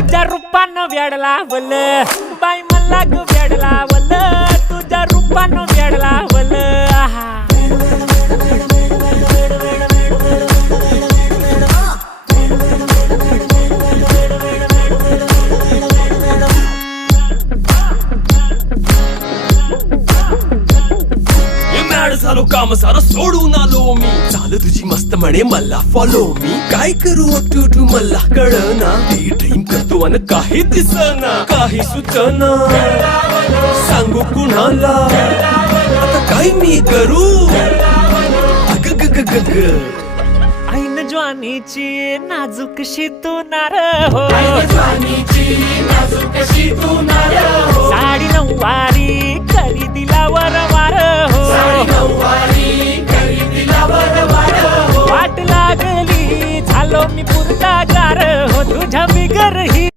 तुझ्या रूपानं वेड लावल बाई मला ग वेड लावल तुझ्या रूपानं वेड लावल झालो काम सारं सोडून आलो मी चाल तुझी मस्त म्हणे मला फॉलो मी काय करू टू मला कळना ती ड्रीम करतो अन काही दिसना काही सुचना सांगू कुणाला आता काय मी करू अग ग ग ग ग ऐन ज्वानीची नाजूकशी तू नार हो साडी नऊवारी करी दिला वरवार हो वाट लागली झालो मी पुरता गार हो तुझ्या बिगर ही